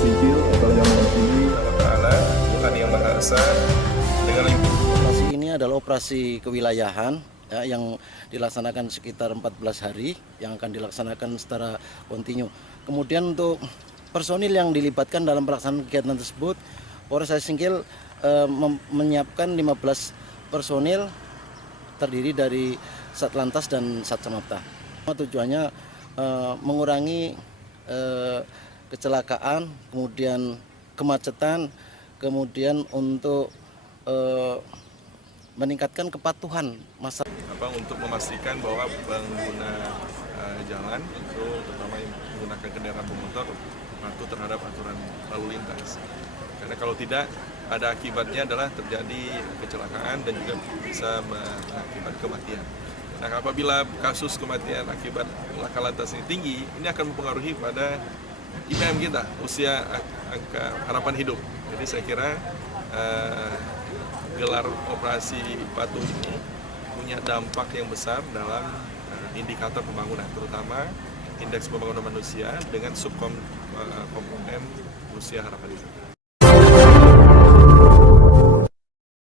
Singkil atau yang mewakili Allah Ta'ala, Tuhan Yang Maha Esa, dengan Operasi ini adalah operasi kewilayahan ya, yang dilaksanakan sekitar 14 hari yang akan dilaksanakan secara kontinu. Kemudian untuk personil yang dilibatkan dalam pelaksanaan kegiatan tersebut, Polres Singkil menyiapkan 15 personil terdiri dari Satlantas dan Satsamapta. Tujuannya mengurangi kecelakaan, kemudian kemacetan, kemudian untuk meningkatkan kepatuhan masyarakat. untuk memastikan bahwa pengguna jalan itu terutama yang menggunakan kendaraan bermotor patuh terhadap aturan lalu lintas. Karena kalau tidak, ada akibatnya adalah terjadi kecelakaan dan juga bisa mengakibat kematian. Nah, apabila kasus kematian akibat laka lantas ini tinggi, ini akan mempengaruhi pada IPM kita, usia angka harapan hidup. Jadi saya kira gelar operasi patuh ini punya dampak yang besar dalam indikator pembangunan, terutama indeks pembangunan manusia dengan subkomponen usia harapan hidup.